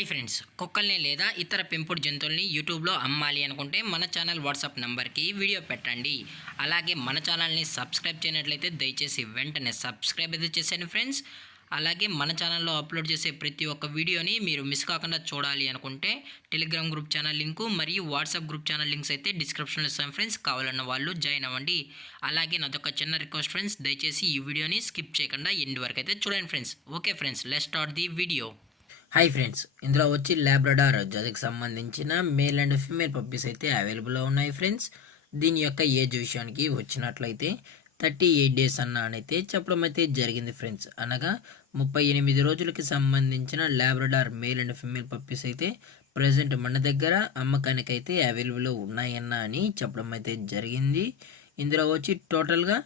Hi friends, కుక్కల్ని లేదా ఇతర పెంపుడు జంతువుల్ని యూట్యూబ్లో అమ్మాలి అనుకుంటే మన ఛానల్ వాట్సాప్ నంబర్కి వీడియో పెట్టండి. అలాగే మన ఛానల్ని సబ్స్క్రైబ్ చేయనట్లయితే దయచేసి వెంటనే సబ్స్క్రైబ్ అయితే చేసేయండి ఫ్రెండ్స్. అలాగే మన ఛానల్లో అప్లోడ్ చేసే ప్రతి ఒక్క వీడియోని మీరు మిస్ కాకుండా చూడాలి అనుకుంటే టెలిగ్రామ్ గ్రూప్ ఛానల్ లింకు మరియు వాట్సాప్ గ్రూప్ ఛానల్ లింక్స్ అయితే డిస్క్రిప్షన్లో ఇస్తాను ఫ్రెండ్స్. కావాలన్న వాళ్ళు జాయిన్ అవ్వండి. అలాగే నాదొక చిన్న రిక్వెస్ట్ ఫ్రెండ్స్, దయచేసి ఈ వీడియోని స్కిప్ చేయకుండా ఎండ్ వరకు అయితే చూడండి friends. Okay friends, let's start the video. Hi friends, ఇందులో వచ్చి లాబ్రడార్ జాతికి సంబంధించిన మేల్ అండ్ ఫీమేల్ పప్పీస్ అయితే అవైలబుల్లో ఉన్నాయి ఫ్రెండ్స్. దీని యొక్క ఏజ్ విషయానికి వచ్చినట్లయితే 38 డేస్ అయితే చెప్పడం అయితే జరిగింది ఫ్రెండ్స్. అనగా 38 రోజులకి సంబంధించిన Labrador male and female puppies అయితే ప్రజెంట్ మన దగ్గర అమ్మకానికి అయితే అవైలబుల్లో ఉన్నాయన్న అని చెప్పడం అయితే జరిగింది. ఇందులో వచ్చి టోటల్గా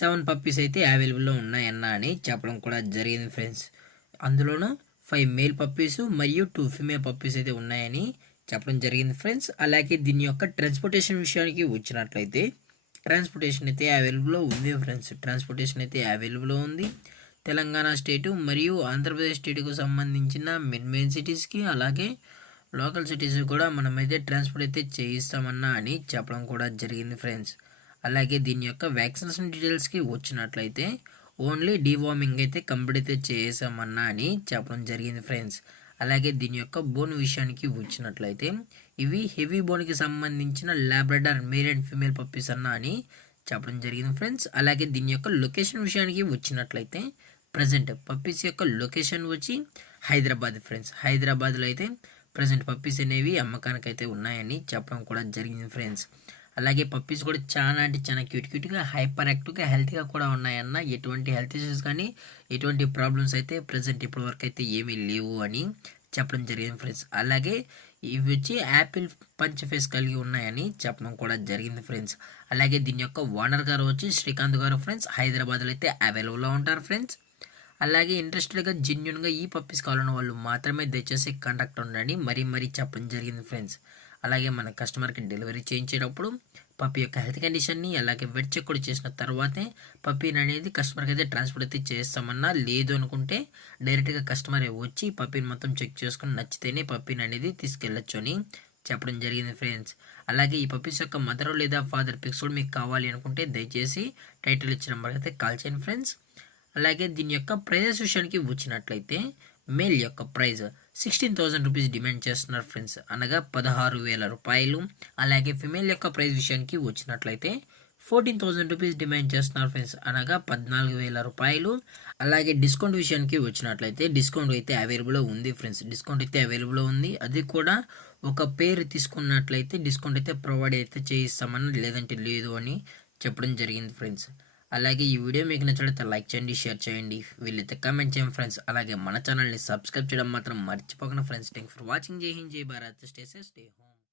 7 పప్పీస్ అయితే అవైలబుల్లో ఉన్నాయన్న అని చెప్పడం కూడా జరిగింది ఫ్రెండ్స్. అందులోనూ 5 మేల్ పప్పీస్ మరియు 2 ఫీమేల్ పప్పీస్ అయితే ఉన్నాయని చెప్పడం జరిగింది ఫ్రెండ్స్. అలాగే దీని యొక్క ట్రాన్స్పోర్టేషన్ విషయానికి వచ్చినట్లయితే ట్రాన్స్పోర్టేషన్ అయితే అవైలబుల్లో ఉంది ఫ్రెండ్స్. ట్రాన్స్పోర్టేషన్ అయితే అవైలబుల్లో ఉంది. తెలంగాణ స్టేటు మరియు ఆంధ్రప్రదేశ్ స్టేట్కు సంబంధించిన మెయిన్ సిటీస్కి అలాగే లోకల్ సిటీస్ కూడా మనమైతే ట్రాన్స్పోర్ట్ అయితే చేయిస్తామన్నా అని చెప్పడం కూడా జరిగింది ఫ్రెండ్స్. అలాగే దీని యొక్క వ్యాక్సినేషన్ డీటెయిల్స్కి వచ్చినట్లయితే ఓన్లీ డీవార్మింగ్ అయితే కంప్లీట్ అయితే చేసామన్నా అని చెప్పడం జరిగింది ఫ్రెండ్స్. అలాగే దీని యొక్క బోన్ విషయానికి వచ్చినట్లయితే ఇవి హెవీ బోన్కి సంబంధించిన Labrador male and female puppies అన్న అని చెప్పడం జరిగింది ఫ్రెండ్స్. అలాగే దీని యొక్క లొకేషన్ విషయానికి వచ్చినట్లయితే ప్రజెంట్ పప్పీస్ యొక్క లొకేషన్ వచ్చి హైదరాబాద్ ఫ్రెండ్స్. హైదరాబాద్లో అయితే ప్రజెంట్ పప్పీస్ అనేవి అమ్మకానికి అయితే ఉన్నాయని చెప్పడం కూడా జరిగింది ఫ్రెండ్స్. అలాగే పప్పీస్ కూడా చాలా అంటే చాలా క్యూట్గా హైపర్ యాక్టివ్గా హెల్తీగా కూడా ఉన్నాయన్న. ఎటువంటి హెల్త్ ఇష్యూస్ కానీ ఎటువంటి ప్రాబ్లమ్స్ అయితే ప్రజెంట్ ఇప్పటి వరకు అయితే ఏమీ లేవు అని చెప్పడం జరిగింది ఫ్రెండ్స్. అలాగే ఇవి వచ్చి యాపిల్ పంచ్ ఫేస్ కలిగి ఉన్నాయని చెప్పడం కూడా జరిగింది ఫ్రెండ్స్. అలాగే దీని యొక్క ఓనర్ గారు వచ్చి శ్రీకాంత్ గారు ఫ్రెండ్స్. హైదరాబాద్లో అయితే అవైలబుల్లో ఉంటారు ఫ్రెండ్స్. అలాగే ఇంట్రెస్టెడ్గా జెన్యున్గా ఈ పప్పీస్ కావాలన్న వాళ్ళు మాత్రమే దయచేసి కాంటాక్ట్ ఉండండి మరీ చెప్పడం జరిగింది ఫ్రెండ్స్. అలాగే మన కస్టమర్కి డెలివరీ చేయించేటప్పుడు పప్పీ యొక్క హెల్త్ కండిషన్ని అలాగే వెట్ చెక్ కూడా చేసిన తర్వాతే పప్పీని అనేది కస్టమర్కి అయితే ట్రాన్స్పోర్ట్ అయితే చేస్తామన్నా. లేదు అనుకుంటే డైరెక్ట్గా కస్టమరే వచ్చి పప్పీని మొత్తం చెక్ చేసుకుని నచ్చితేనే పప్పీని అనేది తీసుకెళ్ళచ్చు అని చెప్పడం జరిగింది ఫ్రెండ్స్. అలాగే ఈ పప్పీస్ యొక్క మదర్ లేదా ఫాదర్ పిక్స్ కూడా మీకు కావాలి అనుకుంటే దయచేసి టైటిల్ ఇచ్చిన నెంబర్కి అయితే కాల్ చేయండి ఫ్రెండ్స్. అలాగే దీని యొక్క ప్రైజెస్ విషయానికి వచ్చినట్లయితే మేల్ యొక్క ప్రైజ్ 16,000 రూపీస్ డిమాండ్ చేస్తున్నారు ఫ్రెండ్స్, అనగా 16,000 రూపాయలు. అలాగే ఫిమేల్ యొక్క ప్రైజ్ విషయానికి వచ్చినట్లయితే 14,000 రూపీస్ డిమాండ్ చేస్తున్నారు ఫ్రెండ్స్, అనగా 14,000 రూపాయలు. అలాగే డిస్కౌంట్ విషయానికి వచ్చినట్లయితే డిస్కౌంట్ అయితే అవైలబుల్లో ఉంది ఫ్రెండ్స్. డిస్కౌంట్ అయితే అవైలబుల్లో ఉంది. అది కూడా ఒక పేరు తీసుకున్నట్లయితే డిస్కౌంట్ అయితే ప్రొవైడ్ అయితే చేయిస్తామని, లేదంటే లేదు అని చెప్పడం జరిగింది ఫ్రెండ్స్. అలాగే ఈ వీడియో మీకు నచ్చినట్లయితే లైక్ చేయండి, షేర్ చేయండి, వీళ్ళైతే కామెంట్ చేయండి ఫ్రెండ్స్. అలాగే మన ఛానల్ని సబ్స్క్రైబ్ చేయడం మాత్రం మర్చిపోకండి ఫ్రెండ్స్. Thank for watching. జై హింద్, జై Bharat, stay safe, stay home.